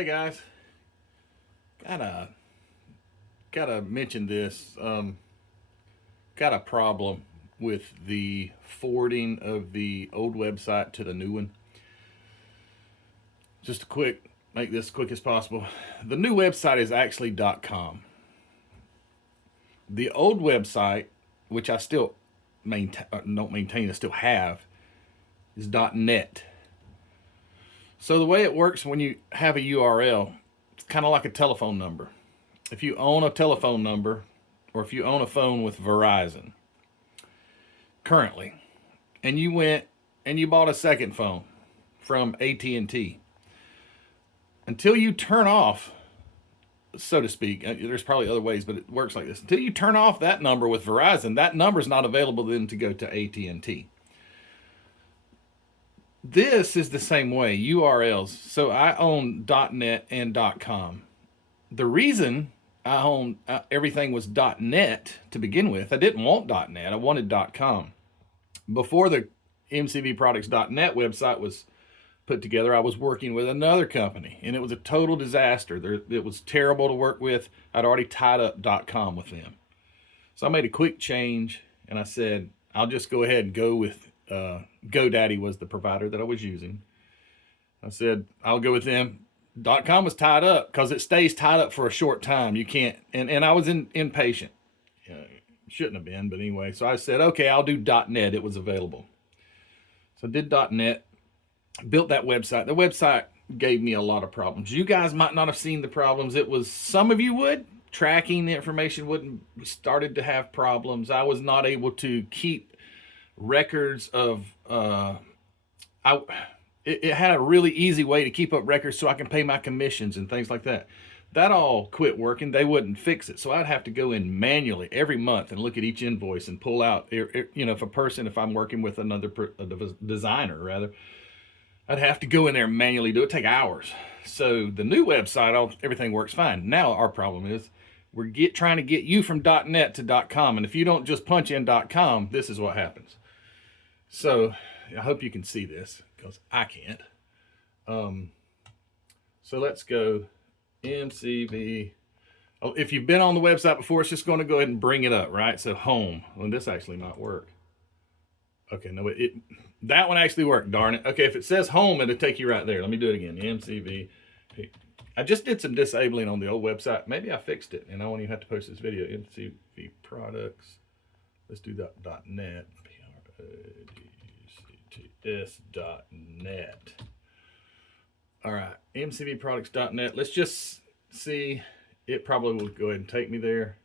Hey guys, gotta gotta mention this. Got a problem with the forwarding of the old website to the new one. Just a quick, make this quick as possible. The new website is actually .com. The old website, which I still don't maintain, I still have, is .net. So the way it works when you have a URL, it's kind of like a telephone number. If you own a telephone number, or if you own a phone with Verizon currently, and you went and you bought a second phone from AT&T, until you turn off, so to speak, there's probably other ways, but it works like this. Until you turn off that number with Verizon, that number is not available then to go to AT&T. This is the same way, URLs. So I own .net and .com. The reason I own everything was .net to begin with, I didn't want .net, I wanted .com. Before the mcvproducts.net website was put together, I was working with another company, and it was a total disaster. It was terrible to work with. I'd already tied up .com with them. So I made a quick change, and I said, I'll just go ahead and go with GoDaddy was the provider that I was using. I said, I'll go with them. .com was tied up because it stays tied up for a short time. You can't, and I was impatient. Shouldn't have been, but anyway. So I said, okay, I'll do .net. It was available. So I did .net, built that website. The website gave me a lot of problems. You guys might not have seen the problems. It was, some of you would. Tracking the information wouldn't, started to have problems. I was not able to keep records of, it had a really easy way to keep up records so I can pay my commissions and things like that. That all quit working. They wouldn't fix it. So I'd have to go in manually every month and look at each invoice and pull out, if I'm working with another designer rather, I'd have to go in there and manually do it. It'd take hours. So the new website, everything works fine. Now our problem is we're trying to get you from .net to .com. And if you don't just punch in .com, this is what happens. So I hope you can see this because I can't. So let's go MCV. Oh, if you've been on the website before, it's just going to go ahead and bring it up, right? So home. Well, this actually might work. Okay, no, that one actually worked, darn it. Okay, if it says home, it'll take you right there. Let me do it again. MCV. I just did some disabling on the old website. Maybe I fixed it, and I won't even have to post this video. MCV products. Let's do that .net. PRODCTS.net. All right, mcvproducts.net. Let's just see. It probably will go ahead and take me there.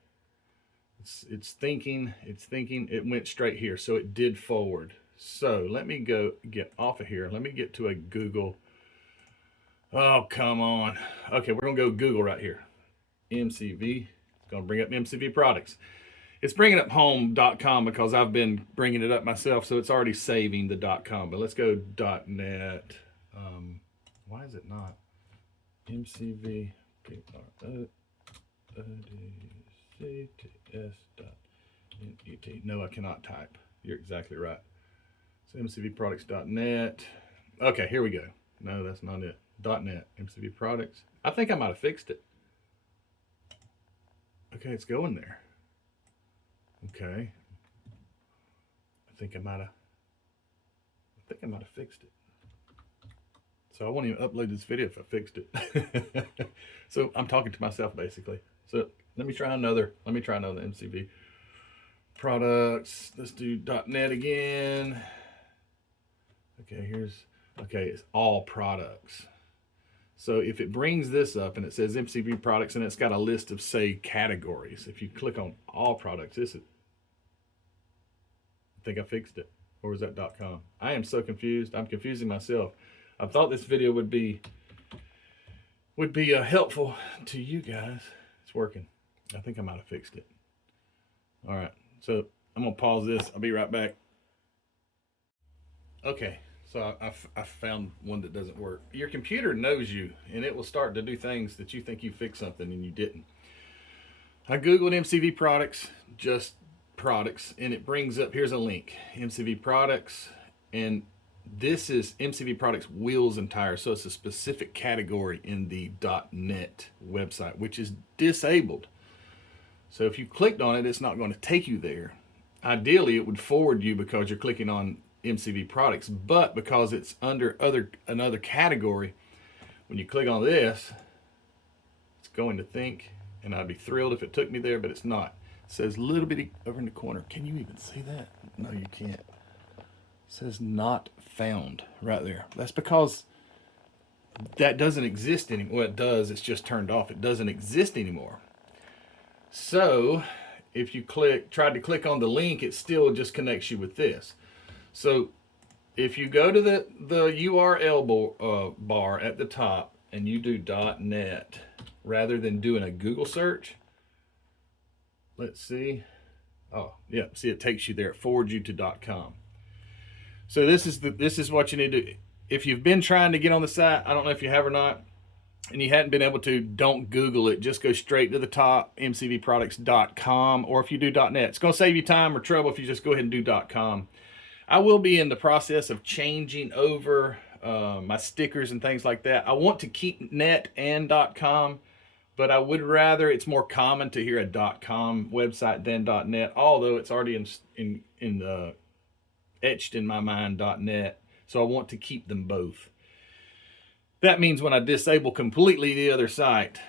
It's thinking. It went straight here, so it did forward. So let me go get off of here. Let me get to a Google. Oh, come on. Okay, we're going to go Google right here. MCV. It's going to bring up MCV products. It's bringing up home.com because I've been bringing it up myself, so it's already saving the .com. But let's go .net. Why is it not? MCV. No, I cannot type. You're exactly right. So mcvproducts.net. Okay, here we go. No, that's not it. .net, MCV products. I think I might have fixed it. Okay, it's going there. Okay. I think I might have fixed it. So I won't even upload this video if I fixed it. So I'm talking to myself basically. So let me try another MCV products. Let's do .net again. Okay, it's all products. So if it brings this up and it says MCV products and it's got a list of, say, categories, if you click on all products, I think I fixed it. Or was that .com? I am so confused. I'm confusing myself. I thought this video would be helpful to you guys. It's working. I think I might have fixed it. All right, so I'm gonna pause this. I'll be right back. Okay, so I found one that doesn't work. Your computer knows you, and it will start to do things that you think you fixed something and you didn't. I Googled MCV products, just products, and it brings up, here's a link, MCV products, and This is MCV Products Wheels and Tires, so it's a specific category in the .net website, which is disabled. So if you clicked on it, it's not going to take you there. Ideally, it would forward you because you're clicking on MCV Products, but because it's under another category, when you click on this, it's going to think, and I'd be thrilled if it took me there, but it's not. It says little bitty over in the corner. Can you even see that? No, you can't. It says not found right there. That's because that doesn't exist anymore. Well, it does, it's just turned off. It doesn't exist anymore. So if you tried to click on the link, it still just connects you with this. So if you go to the URL bar at the top and you do .net rather than doing a Google search, let's see. Oh, yeah, see, it takes you there. It forwards you to .com. So this is what you need to do. If you've been trying to get on the site, I don't know if you have or not, and you hadn't been able to, don't Google it. Just go straight to the top, mcvproducts.com, or if you do .net. It's going to save you time or trouble if you just go ahead and do .com. I will be in the process of changing over my stickers and things like that. I want to keep net and .com, but I would rather, it's more common to hear a .com website than .net, although it's already etched in my mind .net, so I want to keep them both. That means when I disable completely the other site,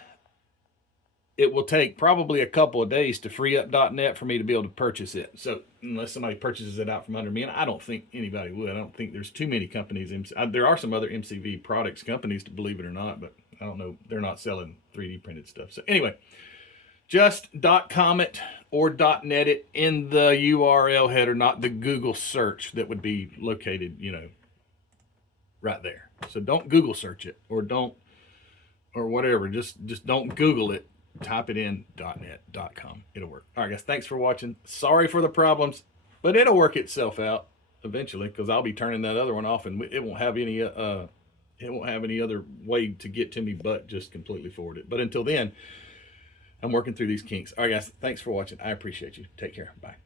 it will take probably a couple of days to free up .net for me to be able to purchase it. So unless somebody purchases it out from under me, and I don't think anybody would. I don't think there's too many companies. There are some other MCV products companies, to believe it or not, but I don't know. They're not selling 3D printed stuff. So anyway, just .com it or .net it in the URL header, not the Google search that would be located, right there. So don't Google search it or whatever. Just don't Google it. Type it in .net, .com. It'll work. All right, guys. Thanks for watching. Sorry for the problems, but it'll work itself out eventually because I'll be turning that other one off, and it won't have any other way to get to me but just completely forward it. But until then, I'm working through these kinks. All right, guys. Thanks for watching. I appreciate you. Take care. Bye.